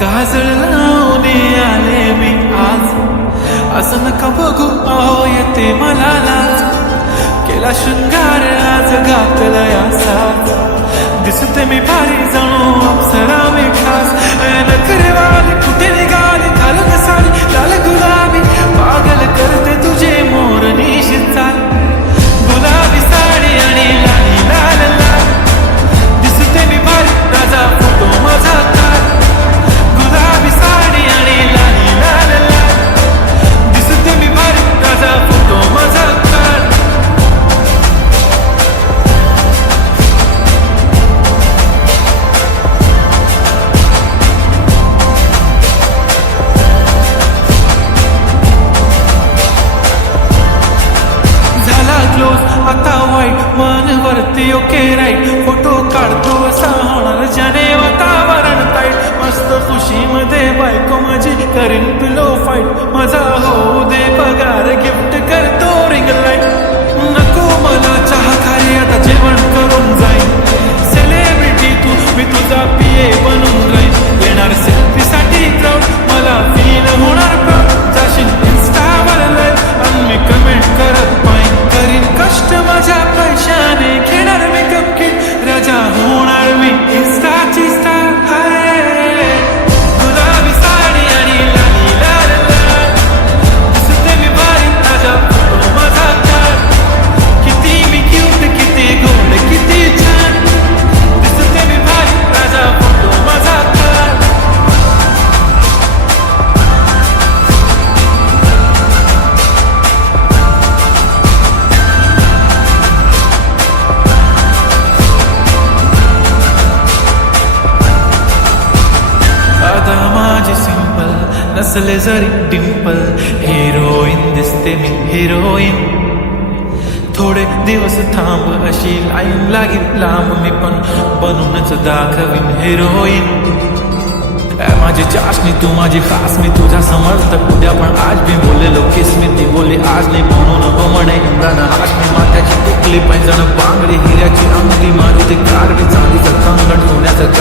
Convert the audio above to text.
काजळ लावून आले मी आज, असं नका बघू अहो येते मला लाज. केला शृंगार आज घातलाय असाच, दिसते मी भारी जणू अप्सरा मी खास. नखरेवाली कुठे निघाली घालून साडी लाल गुलाबी, पागल करते तुझे मोरनीशी चाल. गुलाबी साडी आणि लाली लाल लाल, दिसते मी भारी राजा फोटो माझा काढ. गुलाबी साडी आणि लाली लाल लाल, दिसते मी भारी राजा फोटो माझा काढ. झाला क्लोज आता वाईट, मन वरती ओके राईट. फोटो काढतो असा होणार ज्याने वातावरण ताईट. मस्त खुशीमध्ये बायको माझी करीन पिलो फाईट. माझा होऊ दे पगार गिफ्ट करतो रिंग लाईट. नको मला चहा खाली आता जेवण करून जाईन. सेलिब्रिटी तू मी तुझा पिये बनून राहीन. येणार सेल्फी साठी क्राऊड, मला फील होणार प्राऊड. जाशील इन्स्टावर लाईव्ह आणि मी कमेंट करत पाहिन. करीन कष्ट माझ्या पैशाने, घेणार मेकअप किट, राजा होणार मी इन्स्टाची स्टार. गुलाबी साडी आणि लाली लाल लाल, दिसते मी भारी राजा फोटो माझा काढ. किती मी क्यूट, किती गोड, किती छान, दिसते मी भारी राजा फोटो माझा काढ. आता माझी सिंपल नसले जरी डिंपल, हिरोईन दिसते मी हिरोईन. थोडे दिवस थांब अशी लाईन लागेल लांब, मी पण बनूनच दाखवीन हिरोईन. माझी चाशनी तू माझी खास, मी तुझा समर्थक उद्या पण आज मी बोललेलो किस मी ती बोलली आज नाही. म्हणून हो म्हणे इम्रान हाशमी, माथ्याची टिकली पैंजण बांगडी हिऱ्याची अंगठी, मारुती कारवी चांदीचं कंगण, सोन्याचं